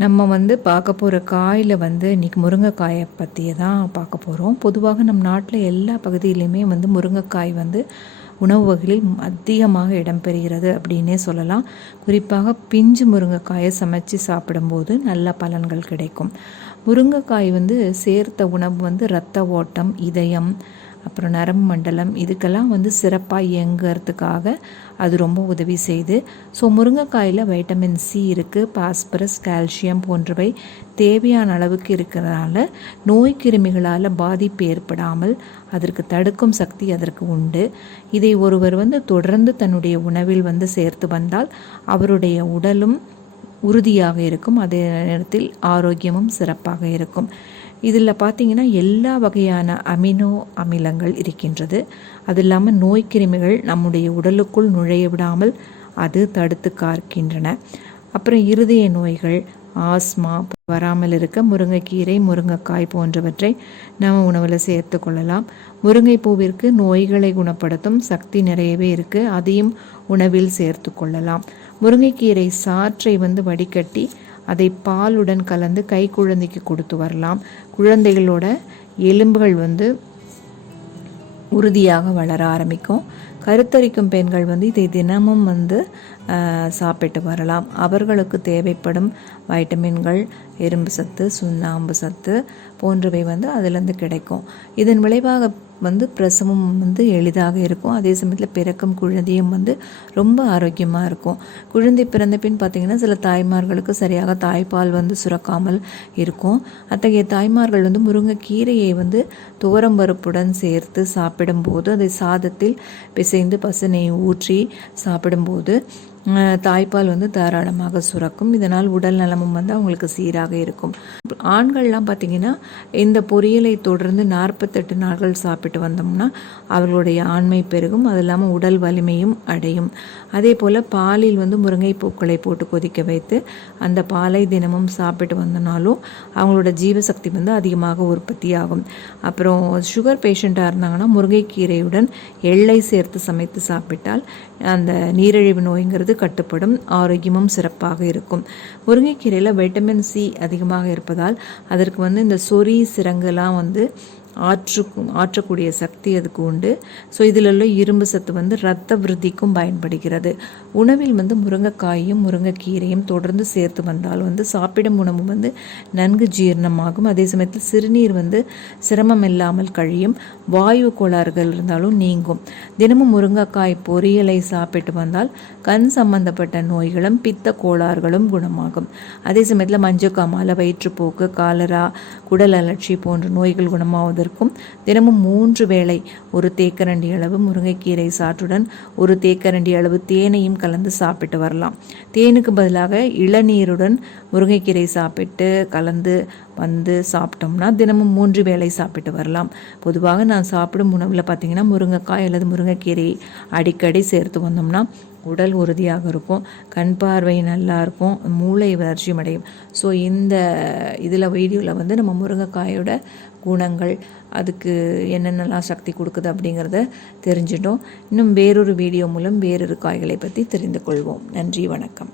நம்ம வந்து பார்க்க போகிற காயில் வந்து இன்றைக்கி முருங்கைக்காயை பற்றியே தான் பார்க்க போகிறோம் பொதுவாக நம் நாட்டில் எல்லா பகுதியிலையுமே வந்து முருங்கைக்காய் வந்து உணவு வகைகளில் அதிகமாக இடம்பெறுகிறது அப்படின்னே சொல்லலாம். குறிப்பாக பிஞ்சு முருங்கைக்காயை சமைச்சு சாப்பிடும்போது நல்ல பலன்கள் கிடைக்கும். முருங்கைக்காய் வந்து சேர்த்த உணவு வந்து இரத்த ஓட்டம் இதயம் அப்புறம் நரம்பு மண்டலம் இதுக்கெல்லாம் வந்து சிறப்பாக இயங்குறதுக்காக அது ரொம்ப உதவி செய்து. ஸோ முருங்கைக்காயில் வைட்டமின் சி இருக்குது பாஸ்பரஸ் கால்சியம் போன்றவை தேவையான அளவுக்கு இருக்கிறதுனால நோய் கிருமிகளால் பாதிப்பு ஏற்படாமல் அதற்கு தடுக்கும் சக்தி அதற்கு உண்டு. இதை ஒருவர் வந்து தொடர்ந்து தன்னுடைய உணவில் வந்து சேர்த்து வந்தால் அவருடைய உடலும் உறுதியாக இருக்கும். அதே நேரத்தில் ஆரோக்கியமும் சிறப்பாக இருக்கும். இதில் பார்த்தீங்கன்னா எல்லா வகையான அமினோ அமிலங்கள் இருக்கின்றது. அது இல்லாமல் நோய் கிருமிகள் நம்முடைய உடலுக்குள் நுழைய விடாமல் அது தடுத்து காக்கின்றன. அப்புறம் இருதய நோய்கள் ஆஸ்மா வராமல் இருக்க முருங்கைக்கீரை முருங்கைக்காய் போன்றவற்றை நம்ம உணவில் சேர்த்து கொள்ளலாம். முருங்கைப்பூவிற்கு நோய்களை குணப்படுத்தும் சக்தி நிறையவே இருக்குது அதையும் உணவில் சேர்த்து கொள்ளலாம். முருங்கைக்கீரை சாற்றை வந்து வடிகட்டி அதை பாலுடன் கலந்து கை குழந்தைக்கு கொடுத்து வரலாம். குழந்தைகளோட எலும்புகள் வந்து உறுதியாக வளர ஆரம்பிக்கும். கருத்தரிக்கும் பெண்கள் வந்து இதை தினமும் வந்து சாப்பிட்டு வரலாம். அவர்களுக்கு தேவைப்படும் வைட்டமின்கள் எறும்பு சத்து சுண்ணாம்பு சத்து போன்றவை வந்து அதிலிருந்து கிடைக்கும். இதன் விளைவாக வந்து பிரசவம் வந்து எளிதாக இருக்கும். அதே சமயத்தில் பிறக்கும் குழந்தையும் வந்து ரொம்ப ஆரோக்கியமாக இருக்கும். குழந்தை பிறந்த பின் பார்த்திங்கன்னா சில தாய்மார்களுக்கு சரியாக தாய்ப்பால் வந்து சுரக்காமல் இருக்கும். அத்தகைய தாய்மார்கள் வந்து முருங்கைக்கீரையை வந்து துவரம் பருப்புடன் சேர்த்து சாப்பிடும்போது அதை சாதத்தில் பிசைந்து பசனை ஊற்றி சாப்பிடும்போது தாய்ப்பால் வந்து தாராளமாக சுரக்கும். இதனால் உடல் நலமும் வந்து அவங்களுக்கு சீராக இருக்கும். ஆண்கள்லாம் பார்த்திங்கன்னா இந்த பொரியலை தொடர்ந்து நாற்பத்தெட்டு நாட்கள் சாப்பிட்டு வந்தோம்னா அவர்களுடைய ஆண்மை பெருகும். அது இல்லாமல் உடல் வலிமையும் அடையும். அதே போல் பாலில் வந்து முருங்கை பூக்களை போட்டு கொதிக்க வைத்து அந்த பாலை தினமும் சாப்பிட்டு வந்தனாலும் அவங்களோட ஜீவசக்தி வந்து அதிகமாக உற்பத்தி ஆகும் அப்புறம் சுகர் பேஷண்ட்டாக இருந்தாங்கன்னா முருங்கைக்கீரையுடன் எள்ளை சேர்த்து சமைத்து சாப்பிட்டால் அந்த நீரிழிவு நோய்ங்கிறது கட்டுப்படும். ஆரோக்கியமும் சிறப்பாக இருக்கும். முருங்கைக்கீரையில் வைட்டமின் சி அதிகமாக இருப்பதால் அதற்கு வந்து இந்த சொறி சிரங்கெல்லாம் வந்து ஆற்று ஆற்றக்கூடிய சக்தி அதுக்கு உண்டு. ஸோ இதில் உள்ள இரும்பு சத்து வந்து ரத்த விருத்திக்கும் பயன்படுகிறது. உணவில் வந்து முருங்கைக்காயும் முருங்கைக்கீரையும் தொடர்ந்து சேர்த்து வந்தால் வந்து சாப்பிடும் உணவு வந்து நன்கு ஜீரணமாகும். அதே சமயத்தில் சிறுநீர் வந்து சிரமம் இல்லாமல் கழியும். வாயு கோளாறுகள் இருந்தாலும் நீங்கும். தினமும் முருங்கைக்காய் பொரியலை சாப்பிட்டு வந்தால் கண் சம்பந்தப்பட்ட நோய்களும் பித்த கோளாறுகளும் குணமாகும். அதே சமயத்தில் மஞ்சக்காமலை வயிற்றுப்போக்கு காலரா குடல் அலர்ச்சி போன்ற நோய்கள் குணமாவது அதற்கும் தினமும் மூன்று வேளை ஒரு தேக்கரண்டி அளவு முருங்கைக்கீரை சாற்றுடன் ஒரு தேக்கரண்டி அளவு தேனையும் கலந்து சாப்பிட்டு வரலாம். தேனுக்கு பதிலாக இளநீருடன் முருங்கைக்கீரை சாப்பிட்டு கலந்து வந்து சாப்பிட்டோம்னா தினமும் மூன்று வேளை சாப்பிட்டு வரலாம். பொதுவாக நான் சாப்பிடும் உணவில் பார்த்தீங்கன்னா முருங்கைக்காய் அல்லது முருங்கைக்கீரை அடிக்கடி சேர்த்து வந்தோம்னா உடல் உறுதியாக இருக்கும் கண் பார்வை நல்லா இருக்கும் மூளை வளர்ச்சியும் அடையும். ஸோ இந்த இதில் வீடியோவில் வந்து நம்ம முருங்கைக்காயோட குணங்கள் அதுக்கு என்னென்னலாம் சக்தி கொடுக்குது அப்படிங்கிறத தெரிஞ்சிட்டோம். இன்னும் வேறொரு வீடியோ மூலம் வேறொரு காய்களை பற்றி தெரிந்து கொள்வோம். நன்றி வணக்கம்.